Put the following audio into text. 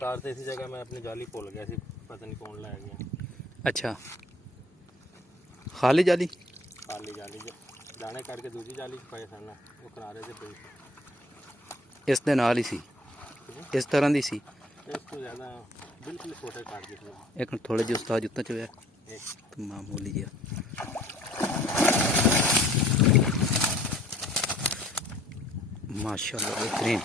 तार से इसी जगह मैं अपनी जाली भूल गया सी, पता नहीं कौन लाया गया। अच्छा, खाली जाली जाली दाने करके दूसरी जाली च पाए सन, वो किनारे से पई इस दे नाल ही सी, इस तरह दी सी। इस तो ज़्यादा बिल्कुल छोटे काट के एक थोड़े ਜਿਹੇ उस्ताद जुत्ता च होया मामूली जिहा। माशाअल्लाह बेहतरीन।